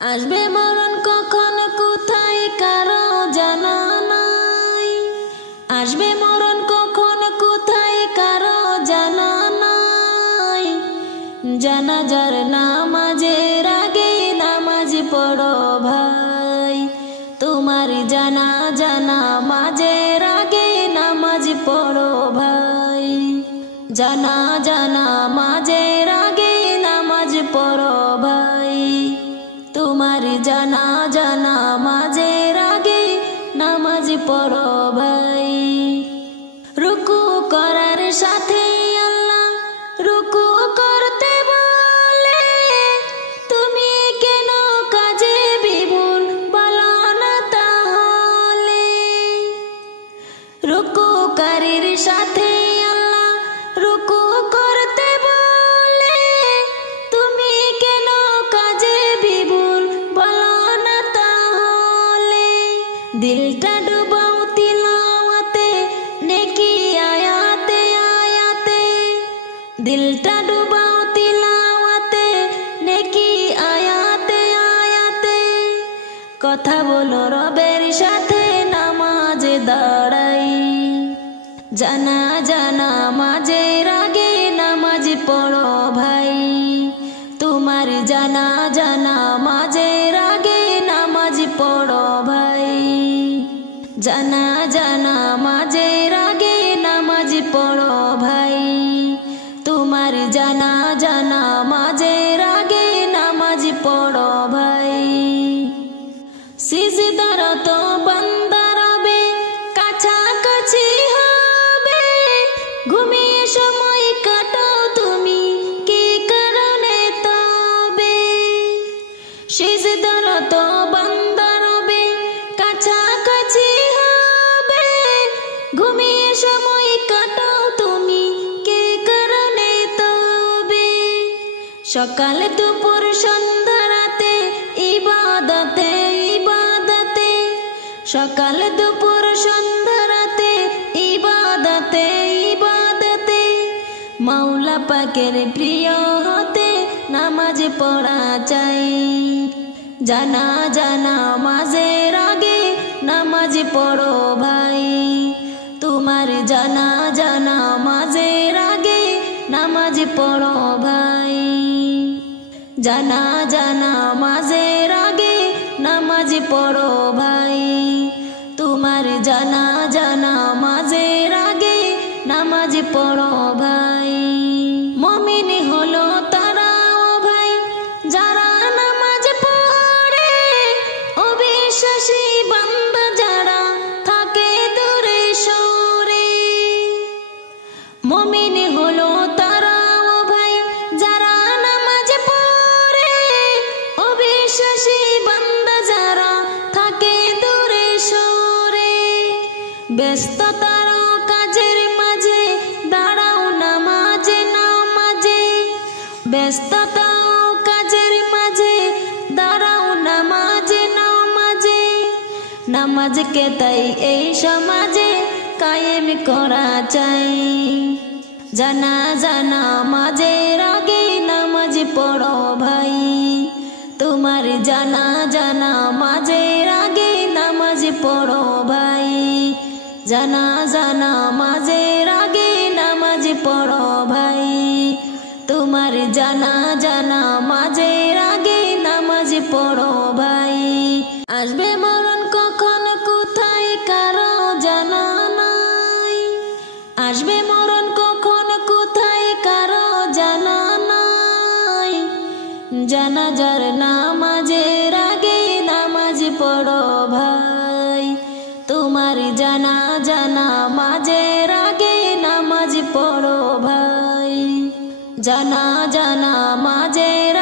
আসবে মরণ কখন কোথায় কারো জানা নাই। আসবে মরণ কখন কোথায় কারো জানা নাই। জানাজার নামাজের আগে নামাজ পড়ো ভাই। তোমার জানাজা নামাজের আগে নামাজ পড়ো ভাই। জানাজা নামাজের আগে নামাজ পড়ো ভাই। তোমার জানাজা নামাজের আগে নামাজ পড়ো ভাই। রুকু করার সাথে আল্লাহ রুকু করতে বলে, তুমি কেন কাজে বিভুল বলো না তাহলে। রুকুকারীর সাথে আল্লাহ রুকু করতে বলে, তুমি কেন কাজে বিভুল বলো না তাহলে। দিলটা ডুবাও তিলাওয়াতে নেকি আয়াতে আয়াতে। দিলটা ডুবাও তিলাওয়াতে নেকি আয়াতে আয়াতে। কথা বলো রবের সাথে নামাজে দাঁড়াই। জানাজা নামাজের আগে নামাজ পড়ো ভাই। তোমার জানাজা নামাজের আগে নামাজ পড়ো ভাই। জানাজা নামাজের আগে নামাজ পড়ো ভাই। তোমার জানাজা নামাজের আগে নামাজ পড়ো ভাই। সিজদারত বান্দা রবে কাছাকাছি হবে, ঘুমিয়ে সময় কাটাও তুমি কি কারণে তবে। সিজদারত বান্দা রবে কাছাকাছি হবে, ঘুমিয়ে সময় কাটাও তুমি কি কারণে তবে। সকাল দুপুর সন্ধ্যা রাতে ইবাদতে ইবাদতে। সকাল দুপুর সন্ধ্যা রাতে ইবাদতে ইবাদতে। মাওলা পাকের প্রিয় হতে নামাজ পড়া চাই। জানাজা নামাজের আগে নামাজ পড়ো ভাই। তোমার জানাজা নামাজের আগে নামাজ পড়ো ভাই। জানাজা নামাজের আগে নামাজ পড়ো ভাই। তোমার জানাজা নামাজের আগে নামাজ পড়ো ভাই। মুমিন হলো তারা ও ভাই যারা নামাজ পড়ে, অবিশ্বাসী বান্দা যারা থাকে দূরে সরে। মুমিন হলো তারা ও ভাই যারা নামাজ পড়ে, অবিশ্বাসী বান্দা যারা থাকে দূরে সরে। ব্যস্ততার কাজের মাঝে দাঁড়াও নামাজে নামাজে। ব্যস্ততা কাজের মাঝে দাঁড়াও নামাজে নামাজে। নামাজকে তাই এই সমাজে কায়েম করা চাই। জানাজা নামাজের আগে নামাজ পড়ো ভাই। তোমার জানাজা নামাজের আগে নামাজ পড়ো ভাই। জানাজা নামাজের আগে নামাজ পড়ো ভাই। তোমার জানাজা নামাজের আগে নামাজ পড়ো ভাই। আসবে মরণ কখন কোথায় কারো জানা নাই। আসবে মরণ কখন কোথায় কারো জানা নাই। জানাজার নামাজের আগে নামাজ পড়ো ভাই। তোমার জানাজা নামাজের আগে নামাজ পড়ো ভাই। জানাজা নামাজের